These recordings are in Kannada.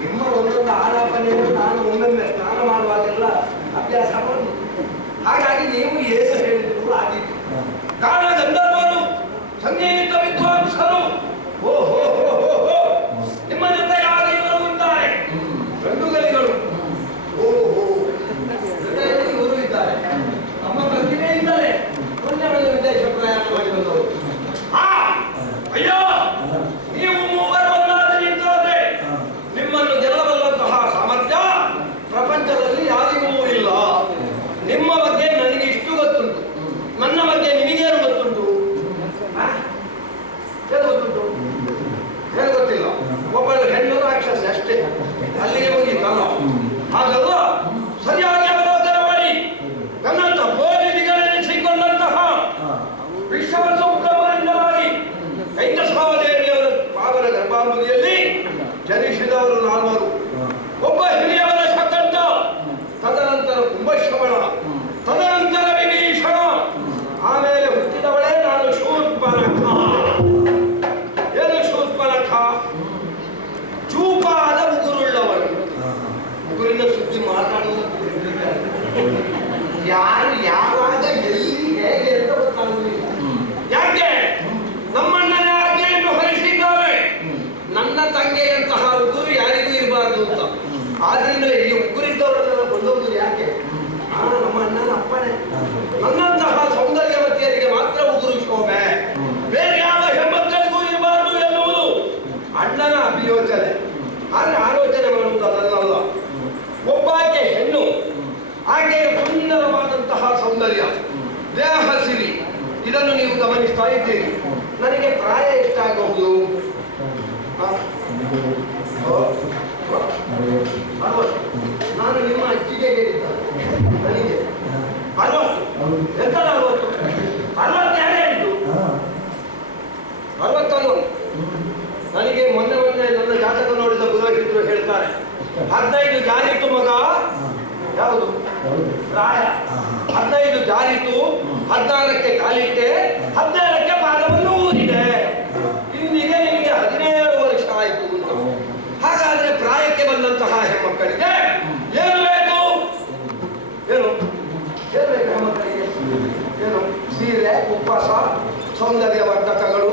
ನಿಮ್ಮ ಒಂದೊಂದು ಆಲಾಪನೆಯನ್ನು ನಾನು ಒಮ್ಮೊಮ್ಮೆ ಸ್ನಾನ ಮಾಡುವ ಗೊತ್ತಿಲ್ಲ. ನಿಮ್ಮ ಬಗ್ಗೆ ನನಗೆ ಇಷ್ಟು ಗೊತ್ತುಂಟು, ನನ್ನ ಬಗ್ಗೆ ನಿಮಗೇನು ಗೊತ್ತುಂಟು? ಏನು ಗೊತ್ತುಂಟು? ಏನು ಗೊತ್ತಿಲ್ಲ. ಒಬ್ಬಳು ಹೆಣ್ಣು ರಾಕ್ಷಸ ಅಷ್ಟೇ, ಅಲ್ಲಿಗೆ ಮುಗೀತಲ್ಲ. ಹಾಗಲ್ಲ, ಸರಿಯಾಗಿ ಅವಲೋಕನ ಮಾಡಿ ನನ್ನಂತ ಬೋಧಿಗಳಿಸಿಕೊಂಡಂತಹ ವಿಶ್ವ ಸುಬ್ರಹ್ಮಣ್ಯರಾಗಿ ಕೈಕಸಾವದೇವಿಯವರ ಪಾವನ ಗರ್ಭಾಂಬುದಿಯಲ್ಲಿ ಜನಿಸಿದವರು ನಾಲ್ವರು. ಒಬ್ಬ ಹಿರಿಯವರ ಶತಂತ, ತದನಂತರ ಕುಂಭಶ್ರವಣ, ತದನಂತರ ವಿಭೀಷಣ, ಆಮೇಲೆ ಹುಟ್ಟಿದವಳೇ ನಾನು ಶೂರ್ಪನಖ. ಏನು ಶೂರ್ಪನಖ? ಚೂಪಾದ ಉಗುರುಳ್ಳವಳು. ಉಗುರಿನ ಸುದ್ದಿ ಮಾತಾಡುವುದು ಯಾರು ಯಾವಾಗ ಎಲ್ಲಿ ಹೇಗೆ ಅಂತ ಗೊತ್ತಾಗುವುದಿಲ್ಲ. ಯಾಕೆ? ನಮ್ಮಣ್ಣನೇ ಆಜ್ಞೆಯನ್ನು ಹೊರಿಸಿದ್ದಾರೆ, ನನ್ನ ತಂಗೆಯಂತಹ ಉಗುರು ಯಾರಿಗೂ ಇರಬಾರ್ದು ಅಂತ. ಆದ್ರಿಂದ ಈ ಉಗುರಿದ್ದವರನ್ನೆಲ್ಲ ಕೊಂಡೋಗುದು ಯಾಕೆ? ನಮ್ಮ ಅಣ್ಣನ ಅಪ್ಪಣೆ. ನನ್ನಂತಹ ಸೌಂದರ್ಯವತಿಯರಿಗೆ ಮಾತ್ರ ಉಗುರು ಶೋಭೆ, ಬೇರೆ ಯಾವ ಹೆಮ್ಮಕ್ಕಳಿಗೂ ಇರಬಾರ್ದು ಎನ್ನುವುದು ಅಣ್ಣನ ಅಭಿಯೋಚನೆ. ಆದ್ರೆ ಆಲೋಚನೆ ಮಾಡುವುದು ಅದನ್ನಲ್ಲ. ಒಬ್ಬಾಕೆ ಹೆಣ್ಣು, ಆಕೆಯ ಸುಂದರವಾದಂತಹ ಸೌಂದರ್ಯ, ದೇಹ ಸಿರಿ, ಇದನ್ನು ನೀವು ಗಮನಿಸ್ತಾ ಇದ್ದೀರಿ. ನನಗೆ ಪ್ರಾಯ ಎಷ್ಟಾಗಬಹುದು? ನಾನು ನಿಮ್ಮ ಅಜ್ಜಿಗೆ ಹೇಳಿದ್ದೆ, ನನಗೆ 60. ಎಂತ 60? 62 61. ನನಗೆ ಮೊನ್ನೆ ನನ್ನ ಜಾತಕ ನೋಡಿದ ಪುರೋಹಿತರು ಹೇಳ್ತಾರೆ 15 ಜಾರಿತು ಮಗ. ಯಾವುದು ಪ್ರಾಯ? 15 ಜಾರಿತು, 16ಕ್ಕೆ ಕಾಲಿಟ್ಟೆ, 17ಕ್ಕೆ ಪಾದವನ್ನು ಊರಿದೆ. ಇಂದಿಗೆ ನಿಮಗೆ 17 ವರ್ಷ ಆಯಿತು ಅಂತ. ಹಾಗಾದ್ರೆ ಪ್ರಾಯಕ್ಕೆ ಬಂದಂತಹ ಹೆಣ್ಮಕ್ಕಳಿಗೆ ಏನು ಬೇಕು? ಏನು ಏನು ಬೇಕು ಹೆಣ್ಮಕ್ಕಳಿಗೆ? ಏನು? ಸೀರೆ, ಉಪವಾಸ, ಸೌಂದರ್ಯವರ್ಧಕಗಳು,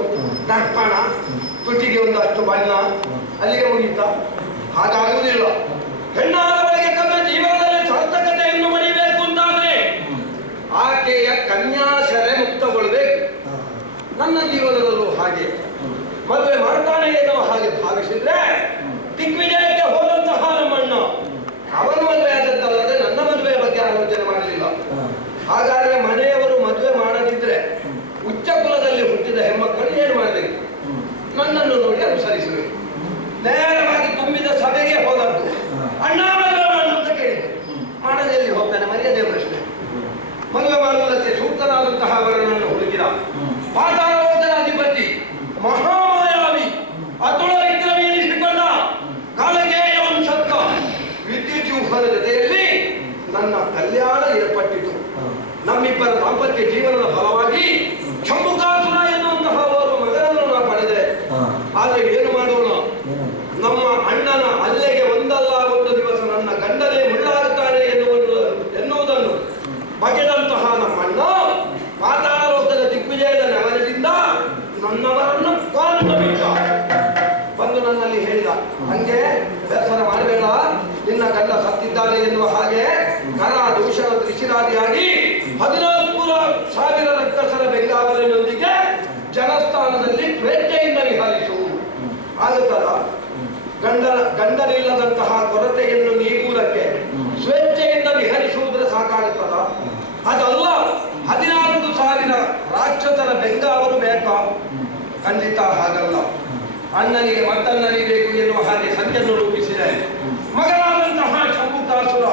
ದರ್ಪಣ, ತುಟಿಗೆ ಒಂದಷ್ಟು ಬಣ್ಣ, ಅಲ್ಲಿಗೆ ಮುಗೀತ? ಹಾಗಾಗುವುದಿಲ್ಲ. ಹೆಣ್ಣಾದವಳಿಗೆ ತನ್ನ ಜೀವನದಲ್ಲಿ ಸಾರ್ಥಕತೆಯನ್ನು ಪಡೆಯಬೇಕು ಅಂತಾದ್ರೆ ಆಕೆಯ ಕನ್ಯಾಸರೆ ಮುಕ್ತಗೊಳ್ಳಬೇಕು. ನನ್ನ ಜೀವನದಲ್ಲೂ ಹಾಗೆ ಮದುವೆ ಮಾಡ್ತಾನೆ ಎನ್ನುವ ಹಾಗೆ ಭಾವಿಸಿದ್ರೆ ದಿಗ್ವಿಜಯಕ್ಕೆ ಹೋದಂತಹ ನಮ್ಮಣ್ಣ ಅವನ ಮದುವೆ ಆದದ್ದಲ್ಲದೆ ನನ್ನ ಮದುವೆಯ ಬಗ್ಗೆ ಆಲೋಚನೆ ಮಾಡಲಿಲ್ಲ. ಹಾಗಾದ್ರೆ ಮನೆಯವರು ಮದುವೆ ಮಾಡದಿದ್ರೆ ಉಚ್ಚ ಕುಲದಲ್ಲಿ ಹುಟ್ಟಿದ ಹೆಣ್ಮಕ್ಕಳು ಏನು ಮಾಡಬೇಕು? ನನ್ನನ್ನು ನೋಡಿ ಅನುಸರಿಸಬೇಕು. ನೇರವಾಗಿ ತುಂಬಿದ ಸಭೆಗೆ ಹೋದದ್ದು, ಅಣ್ಣ ಮದುವೆ ಮಾಡು ಅಂತ ಕೇಳಿದ್ದು. ಮಾಡದಲ್ಲಿ ಹೋಗ್ತಾನೆ, ಮರ್ಯಾದೆ ಪ್ರಶ್ನೆ. ಮದುವೆ ಮಾಡುವುದಕ್ಕೆ ಸೂಕ್ತನಾದಂತಹ ವರನನ್ನು ಹುಡುಕಿದ. ಪಾತಾಳದ ಅಧಿಪತಿ, ಮಹಾಮಾಯಾವಿ, ಅತುಳ ವಿಕ್ರಮೀನಿಸಿಕೊಂಡ ಕಾಲಕೇಯ ವಂಶಕ್ಕ ವಿದ್ಯುಜ್ಯೂಹದ ಜೊತೆಯಲ್ಲಿ ನನ್ನ ಕಲ್ಯಾಣ ಏರ್ಪಟ್ಟಿತು. ನಮ್ಮಿಬ್ಬರ ದಾಂಪತ್ಯ ಜೀವನದ ಫಲವಾಗಿ ಶಂಭುಕಾಸುರ ಎನ್ನುವಂತಹ ಓರ್ವ ಮಗನನ್ನು ನಾವು ಪಡೆದೆ. ಆದರೆ ಏನು ಮಾಡೋಣ? ನಮ್ಮ ಅಣ್ಣನ ಅಲ್ಲೆಗೆ ಒಂದಲ್ಲ ಒಂದು ದಿವಸ ನನ್ನ ಗಂಡನೇ ಮುಳ್ಳಾಗುತ್ತಾನೆ ಎನ್ನುವುದನ್ನು ಬಗೆದಂತಹ ನಮ್ಮಣ್ಣ ಪಾತಾಳಲೋಕದ ದಿಗ್ವಿಜಯದ ನೆವರದಿಂದ ನನ್ನವರನ್ನು ಕೊಂದು ಬಿಟ್ಟ. ಬಂದು ನನ್ನಲ್ಲಿ ಹೇಳಿದ, ಹಂಗೆ ಬೇಸರ ಮಾಡಬೇಡ, ನಿನ್ನ ಗಂಡ ಸತ್ತಿದ್ದಾನೆ ಎನ್ನುವ ಹಾಗೆ ಕರ ದೂಷಣ ತ್ರಿಶಿರಾದಿಯಾಗಿ 14,000 ರಕ್ಕಸರ ಬೆಂಗಾವಲಿನೊಂದಿಗೆ ಜನಸ್ಥಾನದಲ್ಲಿ ಸ್ವೇಚ್ಛೆಯಿಂದ ವಿಹಾರಿಸು. ಆಗುತ್ತಲ್ಲ, ಗಂಡನಿಲ್ಲದಂತಹ ಕೊರತೆಯನ್ನು ನೀಗುವುದಕ್ಕೆ ಸ್ವೇಚ್ಛೆಯಿಂದ ವಿಹರಿಸುವುದರ ಸಾಕಾಗುತ್ತದ? ಅದಲ್ಲ, 14,000 ರಾಕ್ಷಸರ ಬೆಂಗಾವಲು ಬೇಕಾ? ಖಂಡಿತ ಹಾಗಲ್ಲ. ಅಣ್ಣನಿಗೆ ಮತ್ತಣ್ಣನಿಗೆ ಬೇಕು ಎನ್ನುವ ಹಾಗೆ ಸಂಚನ್ನು ರೂಪಿಸಿದೆ. ಮಗನಾದಂತಹ ಶಂಭುಕಾಸುರ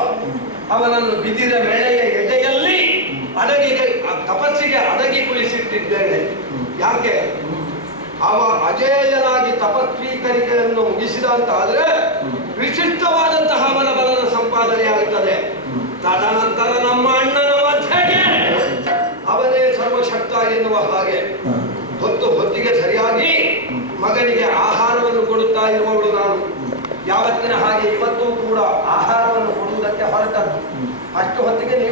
ಅವನನ್ನು ಬಿದಿರ ಮೇಳೆಯ ಎಡೆಯಲ್ಲಿ ಅಡಗಿಗೆ ತಪಸ್ಸಿಗೆ ಅಡಗಿ ಕುಳಿಸಿಟ್ಟಿದ್ದೇನೆ. ಯಾಕೆ? ಅವ ಅಜೇಯನಾಗಿ ತಪಸ್ವೀಕರಿಕೆಯನ್ನು ಮುಗಿಸಿದ ಅಂತಾದ್ರೆ ವಿಶಿಷ್ಟವಾದಂತಹ ಅವನ ಬಲದ ಸಂಪಾದನೆಯಾಗುತ್ತದೆ. ತದನಂತರ ನಮ್ಮ ಅಣ್ಣನ ಮಧ್ಯೆ ಅವನೇ ಸರ್ವಶಕ್ತ ಎನ್ನುವ ಹಾಗೆ ಹೊತ್ತಿಗೆ ಸರಿಯಾಗಿ ಮಗನಿಗೆ ಆಹಾರವನ್ನು ಕೊಡುತ್ತಾ ಇರುವವಳು ನಾನು. ಯಾವತ್ತಿನ ಹಾಗೆ ಇವತ್ತೂ ಕೂಡ ಆಹಾರವನ್ನು ಕೊಡುವುದಕ್ಕೆ ಹೊರಟದ್ದು. ಅಷ್ಟು ಹೊತ್ತಿಗೆ ನೀವು